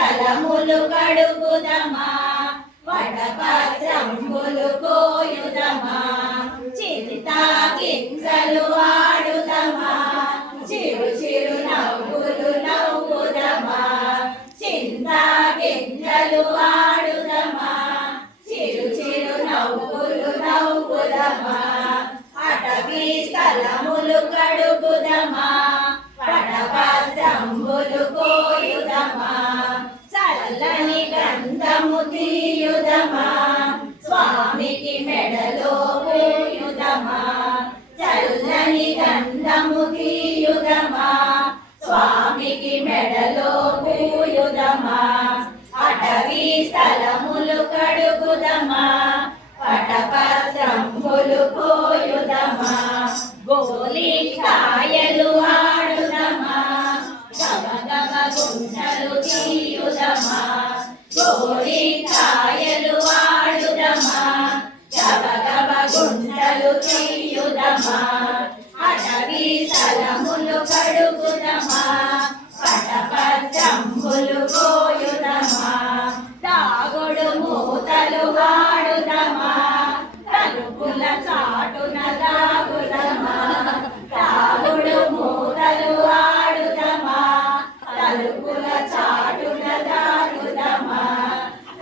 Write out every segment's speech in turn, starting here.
స్థలములు కడుగుదమా వడపత్రంబులు కోయుదమా చిరుతా గింజలు ఆడుదమా చిరు చిరు నవ్వులు నవ్వుదమా చింతా గింజలు ఆడుదమా చిరు చిరు నవ్వులు నవ్వుదమా అటవీ స్థలములు కడుగుదమా వడపత్రంబులు కోయుదమా చల్లని గంధము తీయుదమా స్వామికి మెడలో పూయుదమా చల్లని గంధము తీయుదమా స్వామికి మెడలో పూయుదమా అటవీ స్థలములు కడుగుదమా వడపత్రంబులు కోయుదమా గోలి కాయలు ఆడుదమా గబగబ గుంటలు తీయుదమా గోలి కాయలు ఆడుదమా గబగబ గుంటలు తీయుదమా అటవీ స్థలములు కడుగుదమా వడపత్రంబులు కోయుదమా దాగుడు మూతలు ఆడుదమా తలుపుల చాటున దాగుదమా దాగుడు మూతలు ఆడుదమా తలుపుల చాటున దాగుదమా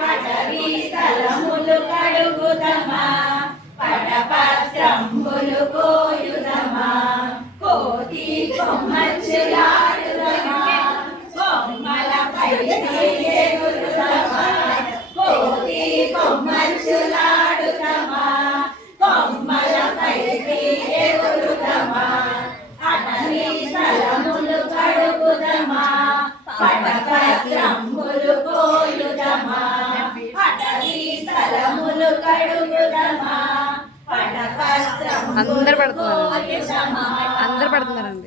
అటవీ స్థలములు కడుగుదమా వడపత్రంబులు కోయుదమా కోతి కొమ్మచ్చులాడుదమా కొమ్మలపై ఎగురుదమా కోతి కొమ్మచ్చులాడుదమా కొమ్మలపై ఎగురుదమా అటవీ స్థలములు కడుగుదమా వడపత్రంబులు కోయుదమా అటవీ స్థలములు కడుగుదమా అందరు పడుతున్నారు అందరు పడుతున్నారండి.